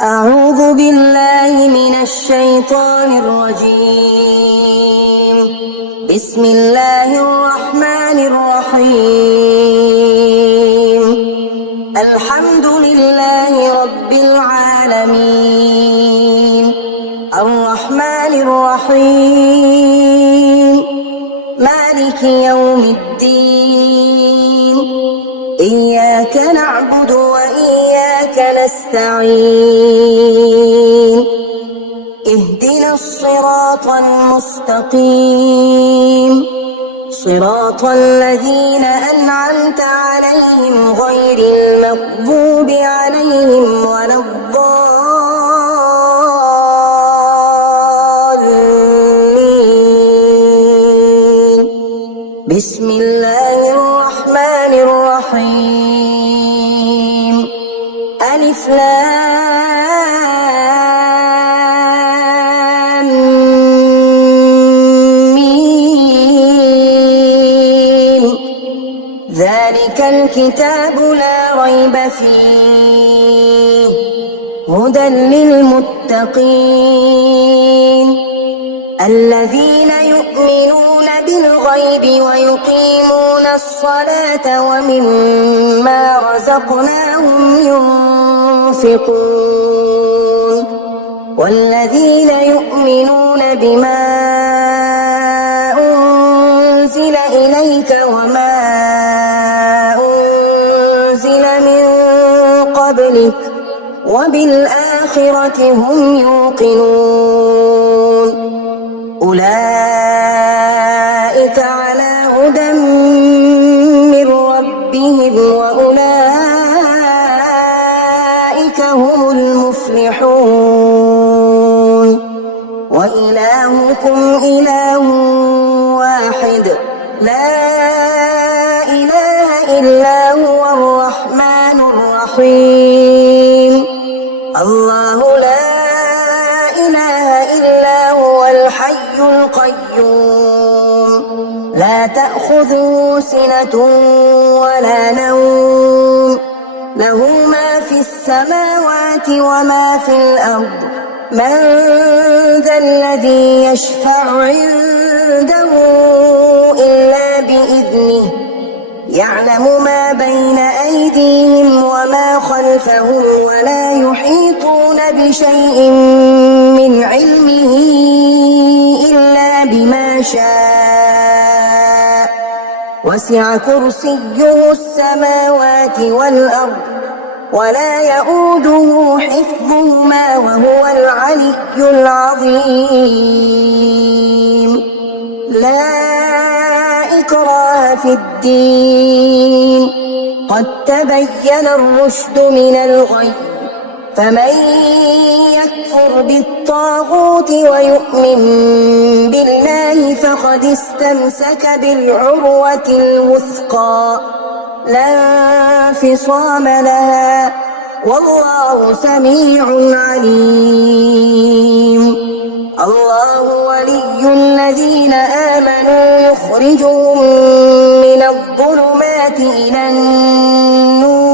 أعوذ بالله من الشيطان الرجيم. بسم الله الرحمن الرحيم. الحمد لله رب العالمين الرحمن الرحيم مالك يوم الدين. إياك نعبد وإياك نستعين. اهدنا الصراط المستقيم صراط الذين أنعمت عليهم غير المغضوب عليهم ولا الضالين. بسم الله الرحمن الرحيم. ألف لام ميم. ذلك الكتاب لا ريب فيه هدى للمتقين الذين يؤمنون بالغيب ويقيمون الصلاة ومما رزقناهم ينفقون والذين يؤمنون بما أنزل إليك وما أنزل من قبلك وبالآخرة هم يوقنون. أولئك على هدى من ربهم وأولئك هم المفلحون. وإلهكم إله واحد لا إله إلا هو الرحمن الرحيم. الله لا إله إلا هو الحي القيوم لا تأخذه سنة ولا نوم له ما في السماوات وما في الأرض. من ذا الذي يشفع عنده إلا بإذنه يعلم ما بين أيديهم وما خلفهم ولا يحيطون بشيء من علمه إلا بما شاء. وسع كرسيه السماوات والأرض ولا يؤوده حفظهما وهو العلي العظيم. لا إكراه في الدين قد تبين الرشد من الغي. فمن يكفر بالطاغوت ويؤمن بالله فقد استمسك بالعروة الوثقى لا انفصام لها والله سميع عليم. الله ولي الذين آمنوا يخرجهم من الظلمات إلى النور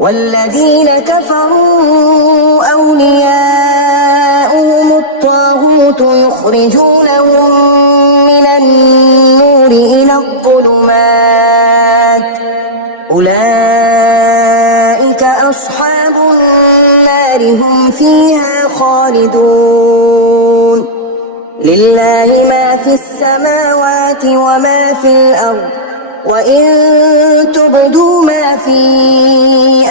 والذين كفروا أولياؤهم الطاغوت يخرجونهم من النور إلى الظلمات. أولئك أصحاب النار هم فيها خالدون. لله ما في السماوات وما في الأرض وإن تبدوا ما في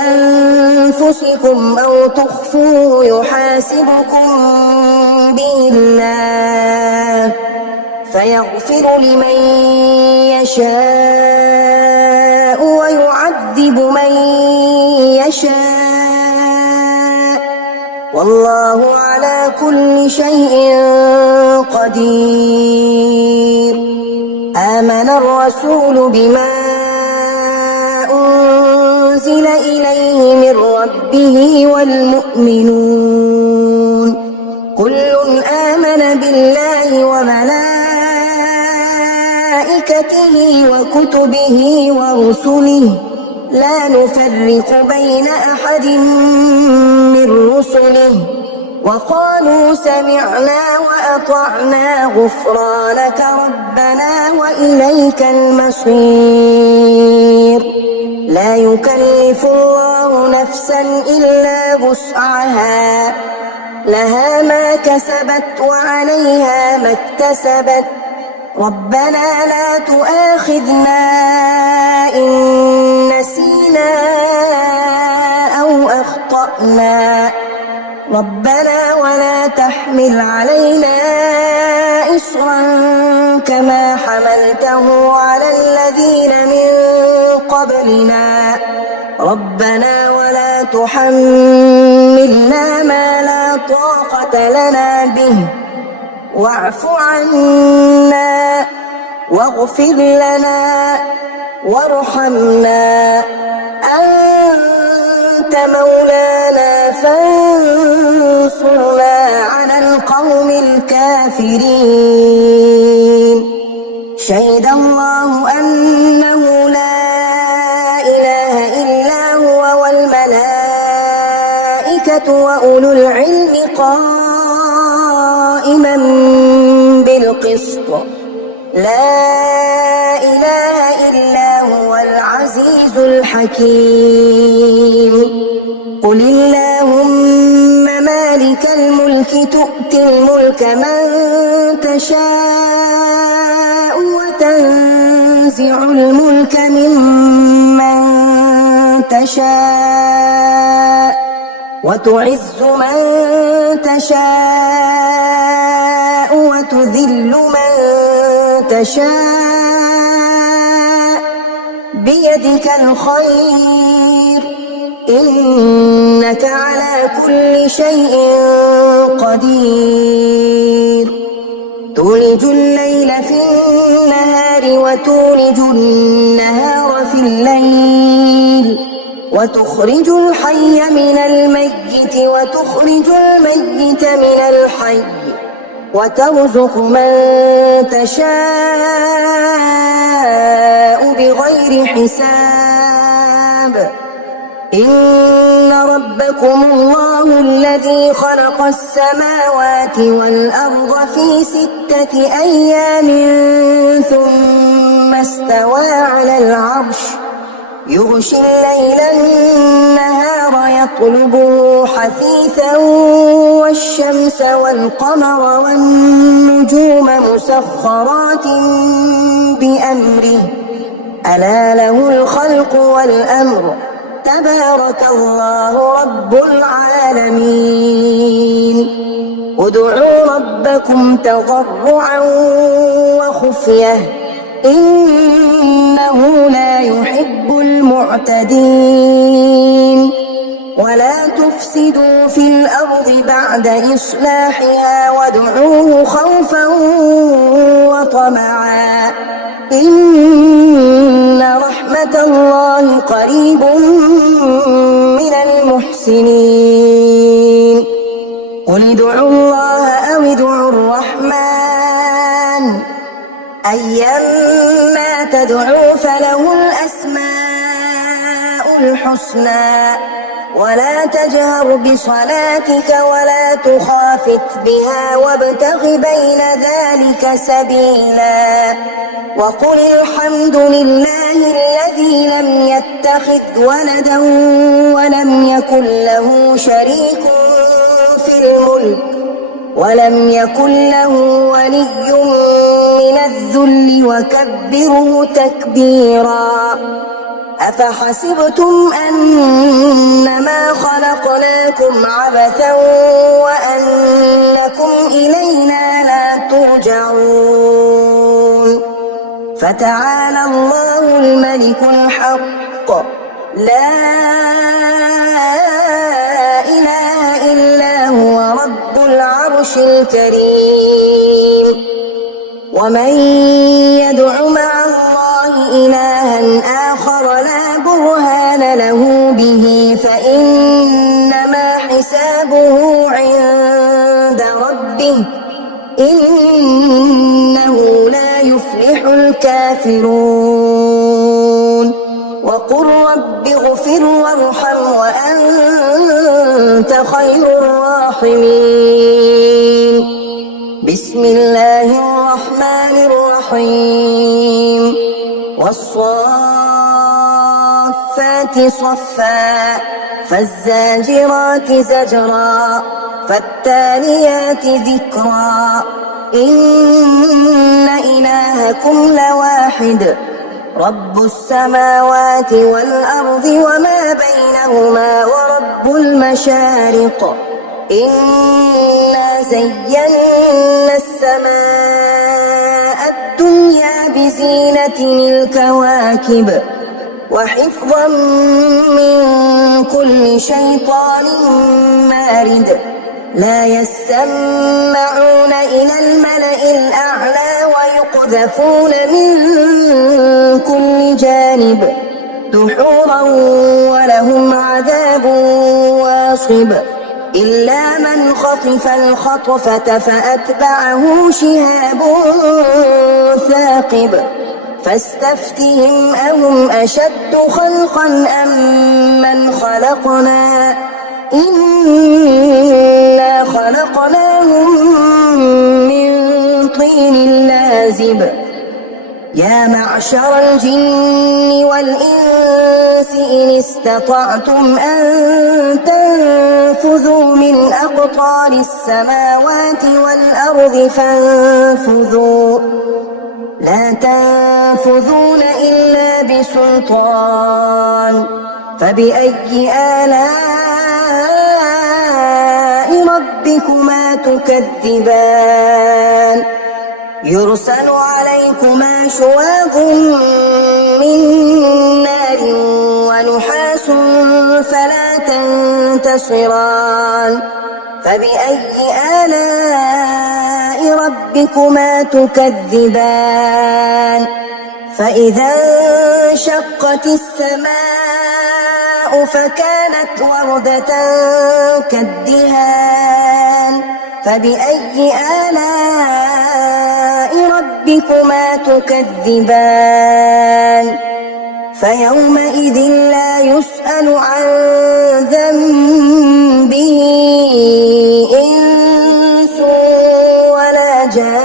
أنفسكم أو تخفوه يحاسبكم به الله فيغفر لمن يشاء ويعذب من يشاء والله على كل شيء قدير. آمن الرسول بما أنزل إليه من ربه والمؤمنون كل آمن بالله وملائكته وكتبه ورسله لا نفرق بين أحد وقالوا سمعنا وأطعنا غفرانك ربنا وإليك المصير. لا يكلف الله نفسا إلا وسعها، لها ما كسبت وعليها ما اكتسبت. ربنا لا تؤاخذنا إن نسينا أو أخطأنا. ربنا ولا تحمل علينا إصرا كما حملته على الذين من قبلنا. ربنا ولا تحملنا ما لا طاقة لنا به، واعف عنا واغفر لنا وارحمنا، أنت مولانا فانصرنا على القوم الكافرين. شهد الله أنه لا إله إلا هو والملائكة وأولو العلم قائما بالقسط. لا إله إلا هو العزيز الحكيم. قل اللهم مالك الملك تؤتي الملك من تشاء وتنزع الملك ممن تشاء وتعز من تشاء وتذل من تشاء بيدك الخير، إنك على كل شيء قدير. تولج الليل في النهار وتولج النهار في الليل، وتخرج الحي من الميت وتخرج الميت من الحي، وترزق من تشاء بغير حساب. إن ربكم الله الذي خلق السماوات والأرض في 6 أيام ثم استوى على العرش، يغشي الليل النهار يطلبه حثيثا والشمس والقمر والنجوم مسخرات بأمره، ألا له الخلق والأمر، تبارك الله رب العالمين. ادعوا ربكم تضرعا وخفية إنه لا يحب المعتدين. ولا تفسدوا في الأرض بعد إصلاحها وادعوه خوفا وطمعا إن رحمة الله قريب من المحسنين. قل ادعوا الله أو ادعوا الرحمن أيما تدعوا فله الأسماء الحسنى. ولا تجهر بصلاتك ولا تخافت بها وابتغ بين ذلك سبيلا. وقل الحمد لله الذي لم يتخذ ولدا ولم يكن له شريك في الملك ولم يكن له ولي من الذل وكبره تكبيرا. أفحسبتم أنما خلقناكم عبثا وأنكم إلينا لا ترجعون. فتعالى الله الملك الحق لا إله إلا هو رب العرش الكريم. ومن يدع مع الله إلها آخر لا برهان له به فإنما حسابه عند ربه إنه لا يفلح الكافرون. وقل رب اغفر وارحم وأنت خير الراحمين. الراحمين. بسم الله الرحمن الرحيم. والصافات صفا فالزاجرات زجرا فالتاليات ذكرا إن إلهكم لواحد رب السماوات والأرض وما بينهما ورب المشارق إنا زينا السماء الدنيا بزينة الكواكب وحفظا من كل شيطان مارد لا يسمعون إلى الملأ الأعلى ويقذفون من كل جانب دحورا ولهم عذاب واصب إلا من خطف الخطفة فأتبعه شهاب ثاقب فاستفتهم أهم أشد خلقا أم من خلقنا إنا خلقناهم من طين لازب يا معشر الجن والإنس إن استطعتم أن تنفذوا من أقطار السماوات والأرض فانفذوا لا تنفذون إلا بسلطان فبأي آلاء ربكما تكذبان يرسل عليكما شواظ من نار ونحاس فلا تنتصران فبأي آلاء ربكما تكذبان فإذا انشقت السماء فكانت وردة كالدهان فبأي آلاء ربكما تكذبان فيومئذ لا يسأل عن ذنبه إنس ولا جان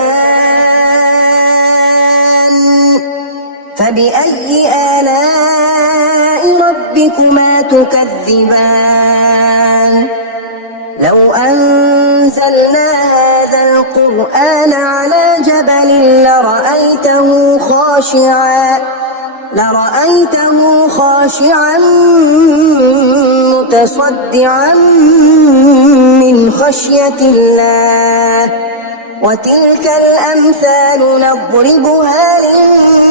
فبأي آلاء ربكما تكذبان لو أنزلنا هذا القرآن على جبل لرأيته خاشعا متصدعا من خشية الله وتلك الأمثال نضربها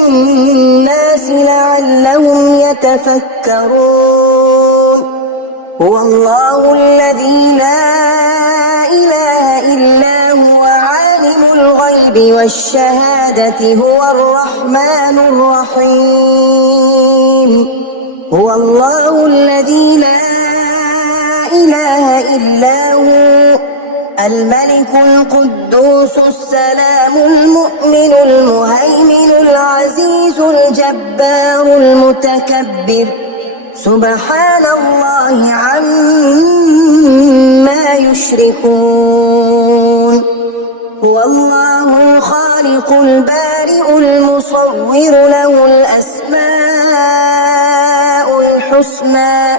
للناس لعلهم يتفكرون هو الله الذي لا إله إلا هو عالم الغيب والشهادة هو الرحمن الرحيم هو الله الذي لا إله إلا هو الملك القدوس السلام المؤمن المهيمن العزيز الجبار المتكبر سبحان الله عما يشركون هو الله الخالق البارئ المصور له الأسماء الحسنى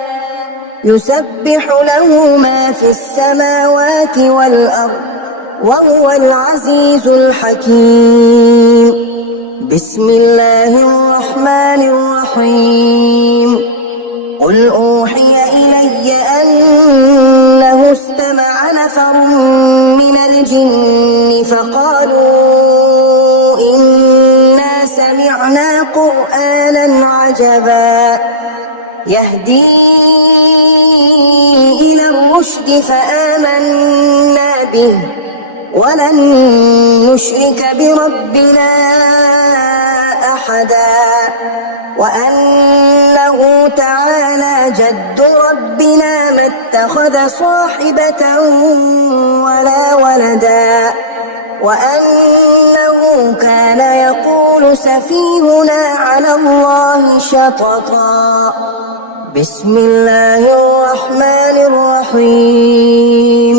يسبح له ما في السماوات والأرض وهو العزيز الحكيم بسم الله الرحمن الرحيم قل أوحي إلي أنه استمع نفر من الجن فقالوا إنا سمعنا قرآنا عجبا يهدي إلى الرشد فآمنا به ولن نشرك بربنا أحدا وأنه تعالى جد ربنا ما اتخذ صاحبة ولا ولدا وأنه كان يقول سفيهنا على الله شططا بسم الله الرحمن الرحيم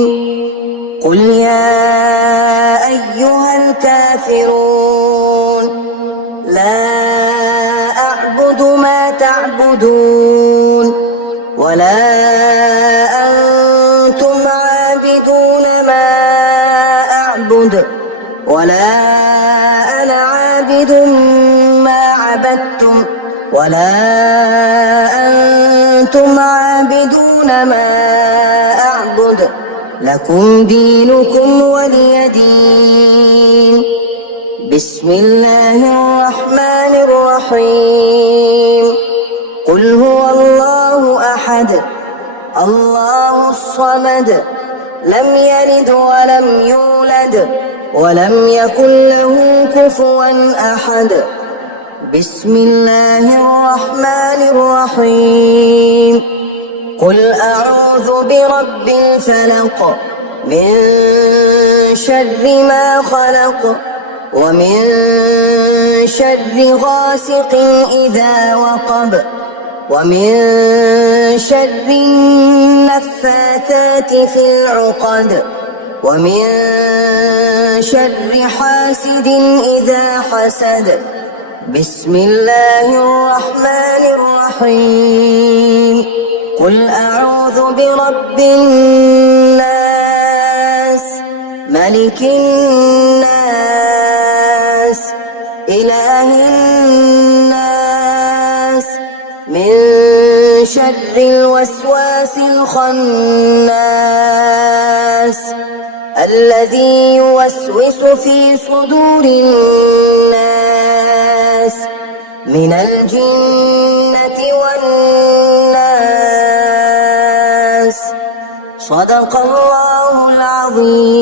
قل يا أيها الكافرون لا أعبد ما تعبدون ولا أنتم عابدون ما أعبد ولا أنا عابد ما عبدتم ولا أنتم عابدون ما أعبد لكم دينكم ولي دين. بسم الله الرحمن الرحيم. قل هو الله أحد الله الصمد لم يلد ولم يولد ولم يكن له كفوا أحد. بسم الله الرحمن الرحيم. قل أعوذ برب الفلق من شر ما خلق ومن شر غاسق إذا وقب ومن شر النفاثات في العقد ومن شر حاسد إذا حسد. بسم الله الرحمن الرحيم. قل أعوذ برب الناس ملك الناس إله الناس من شر الوسواس الخناس الذي يوسوس في صدور الناس من الجنة والناس. صدق الله العظيم.